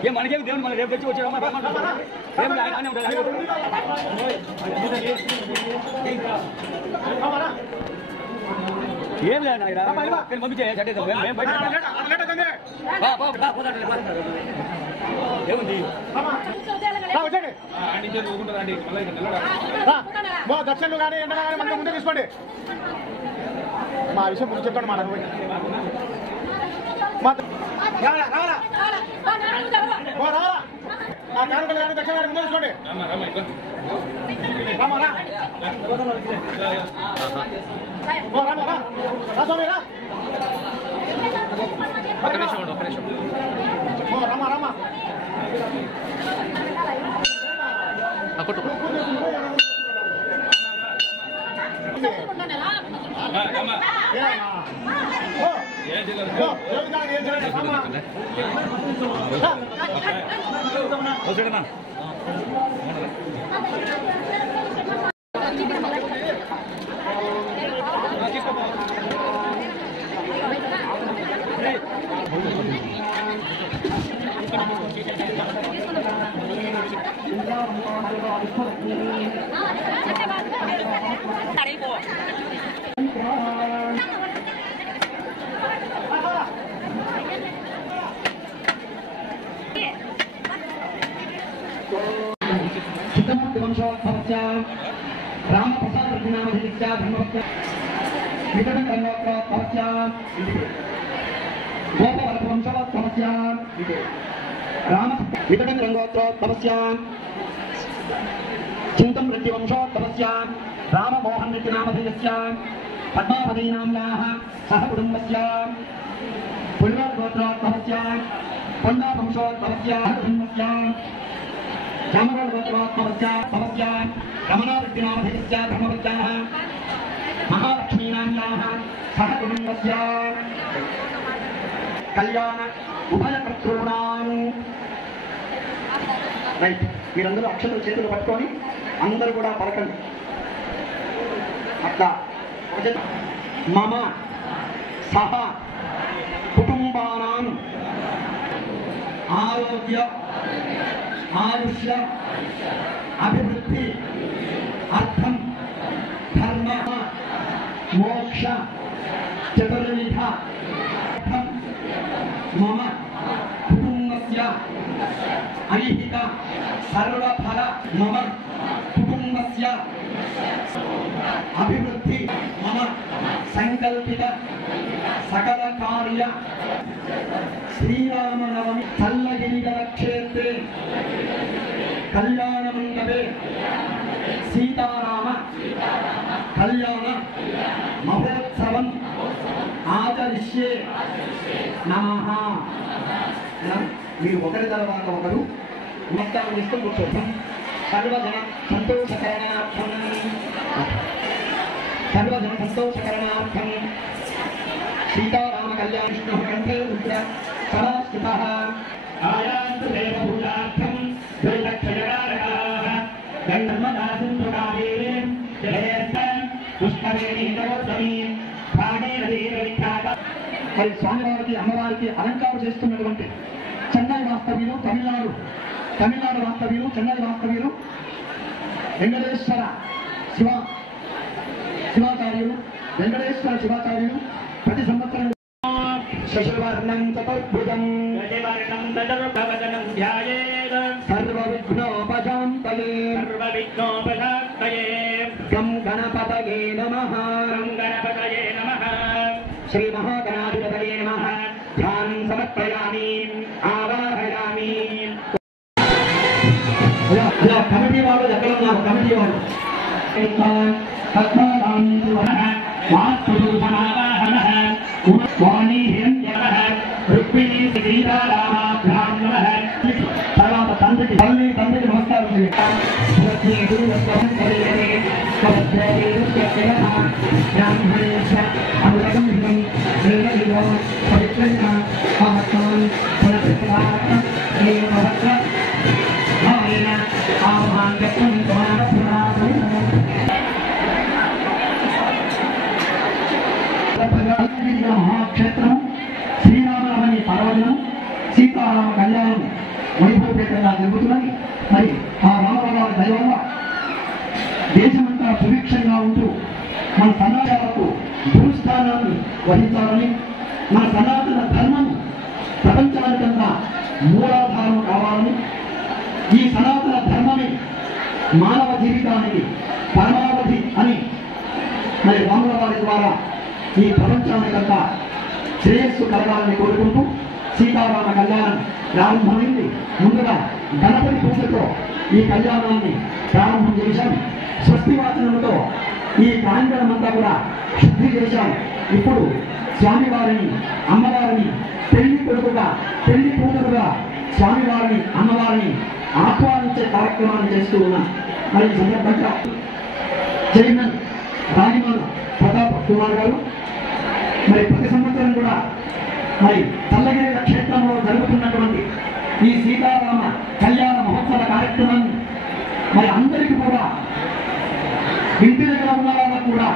ये मन के దేవుడు మన రేపు వచ్చి వచ్చాడమ్మా రేపు ఆయనే ఉంటాడు ఏం లేదు నాయరా నేను పంపించే చట్టేద్దాం మేము బయట ఏముంది దర్శనలు కానీ ఎండ కానీ మనకి ముందే తీసుకోండి మా విషయం ముందు చెప్పండి మాట దక్షిణ ముందు తీసుకోండి రామా రామా राम प्रसाद प्रतिनामधिनित्या धर्मवत्या विकटं रंगोत्रा भवत्या गोपवरवंशवत् भवत्या राम विकटं रंगोत्रा भवत्या चिंतं प्रतिवंशवत् भवत्या राम मोहन प्रतिनामधिनित्या पद्मावती नाम्याः सह कुटुम्बस्य पुल्लगोत्रा भवत्या पन्ना वंशवत् भवत्या कुटुम्बस्य भवत्या रमणावृत्तिनामधिनित्या धर्मवत्याः महालक्ष्मीनाम्याः सह कुटुम्बस्य कल्याण उभयकर्तॄणाम् రైట్ మీరందరూ అక్షతలు చేతులు పట్టుకొని అందరూ కూడా పలకండి అట్లా మమ సహ కుటుంబానాం ఆరోగ్య ఆయుష్య అభివృద్ధి అర్థం ధర్మ మోక్ష చతుర్విధ మమ కుటుంబస్య ఐహిక సర్వఫల మమ కుటుంబస్య అభివృద్ధి మమ సంకల్పిత సకల కార్య శ్రీరామనవమి చల్లగిరిగల క్షేత్రే కళ్యాణ మండపే సీతారామ కళ్యాణ మహోత్సవం ఆచరిష్యే నమః. మీరు ఒకరి తర్వాత ఒకరు నమస్కారం చేస్తూ కూర్చోండి. సర్వజన సంతోషకరణార్థం సీతారామ కళ్యాణ విష్ణు కంఠే రుద్ర సదాస్థితః ఆయాంతు దేవభూతార్థం ద్వైతక్షయకారకాః గంధర్మదాసింధుకాదే జయస్తం పుష్కరేణి నవోత్తమి భాగే నదీర విఖ్యాత. మరి స్వామివారికి అమ్మవారికి అలంకారం చేస్తున్నటువంటి చెన్నై వాస్తవ్యులు తమిళనాడు వాస్తవ్యులు చెన్నై వాస్తవ్యులు వెంకటేశ్వర శివాచార్యులు ప్రతి సంవత్సరం శశివర్ణం చతుర్భుజం సర్వవిఘ్నోపశాంతయే గం గణపతయే నమః. శ్రీ మహాగణాధిపతయే నమః. ధ్యానం సమర్పయామి ఆవాహయామి. కమిటీ వాళ్ళు ఎక్కడ ఉన్నారు? కమిటీ వాళ్ళు తర్వాత తండ్రికి నమస్కారం చేయండి. మహాక్షేత్రం శ్రీరామనవమి పర్వదినం సీతారామ కళ్యాణం వైభవపేతంగా జరుగుతున్నది. మరి ఆ రామరాజు దయ వల్ల దేశమంతా సుభిక్షంగా ఉంటూ మన సమాజాలకు గురుస్థానాన్ని వహించాలని, మన సనాతన ధర్మం ప్రపంచానికంతా మూలాధారం కావాలని, ఈ సనాతన ధర్మమే మానవ జీవితానికి పరమావధి అని మరి రాముల వారి ద్వారా ఈ ప్రపంచానికంతా శ్రేయస్సు కలగాలని కోరుకుంటూ సీతారామ కళ్యాణం ప్రారంభమైంది. ముందుగా గణపతి పూజతో ఈ కళ్యాణాన్ని ప్రారంభం చేశాం. స్వస్తి వాచనలతో ఈ ప్రాంగణమంతా కూడా శుద్ధి చేశాం. ఇప్పుడు స్వామివారిని అమ్మవారిని పెళ్లి కొడుకుగా పెళ్లి కూతురుగా స్వామివారిని అమ్మవారిని ఆహ్వానించే కార్యక్రమాన్ని చేస్తూ ఉన్నాం. మరి ఈ సందర్భంగా చైర్మన్ రాజమాల ప్రతాప్ కుమార్ గారు మరి ప్రతి సంవత్సరం కూడా మరి తల్లగిరి క్షేత్రంలో జరుగుతున్నటువంటి ఈ సీతారామ కళ్యాణ మహోత్సవ కార్యక్రమాన్ని మరి అందరికీ కూడా ఇంటి దగ్గర ఉన్న వాళ్ళకు కూడా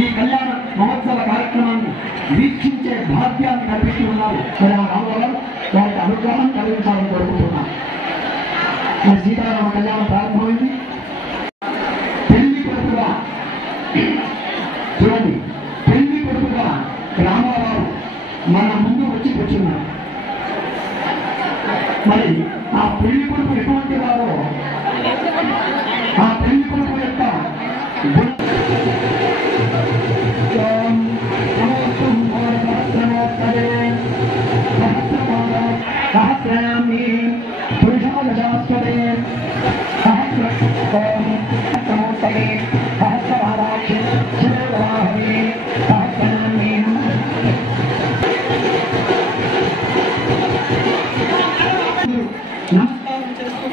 ఈ కళ్యాణ మహోత్సవ కార్యక్రమాన్ని వీక్షించే భాగ్యాన్ని కల్పిస్తూ ఉన్నారు. మరి ఆ రామవరం వారికి అనుగ్రహం కలిగించాలని కోరుకుంటున్నాం. మరి సీతారామ కళ్యాణం ప్రారంభమైంది. పెళ్లి కొడుకుగా చూడండి, పెళ్లి కొడుకుగా రామారావు మన ముందు వచ్చి కూర్చున్నారు. మరి ఆ పెళ్లి కొడుకు ఎటువంటి వారో ఆ పెళ్లి కొడుకు యొక్క సహస్రామి పురుషాలశాస్త్రే సహస్రమోత్తరే సహస్రవారాక్షి శివవాహే సహస్రామి నమస్కారం చేస్తూ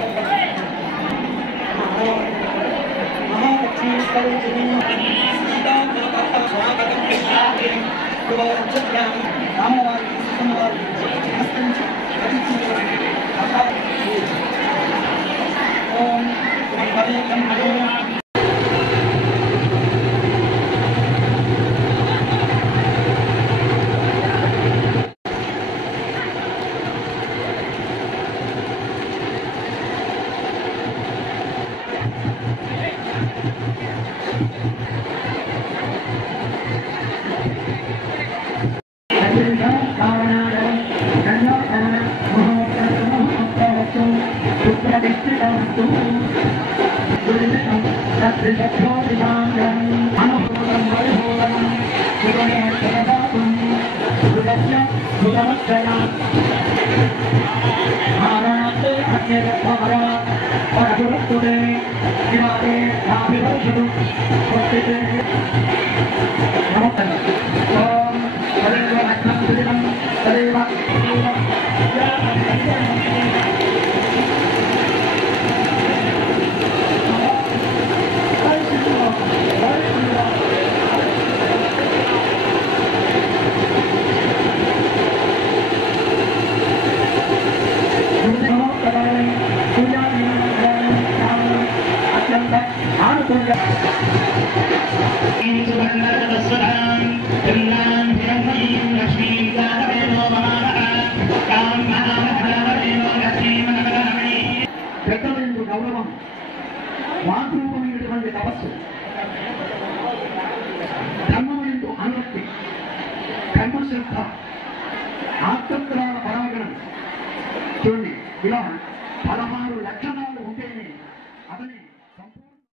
పెద్దలందు గౌరవం, వాగ్రూపమైనటువంటి తపస్సు, ధర్మమందు అనురక్తి, కర్మశ్రద్ధ, ఆత్మత్రాల పరాగణం. చూడండి, ఇలా 16 లక్షణాలు ఉంటేనే అతని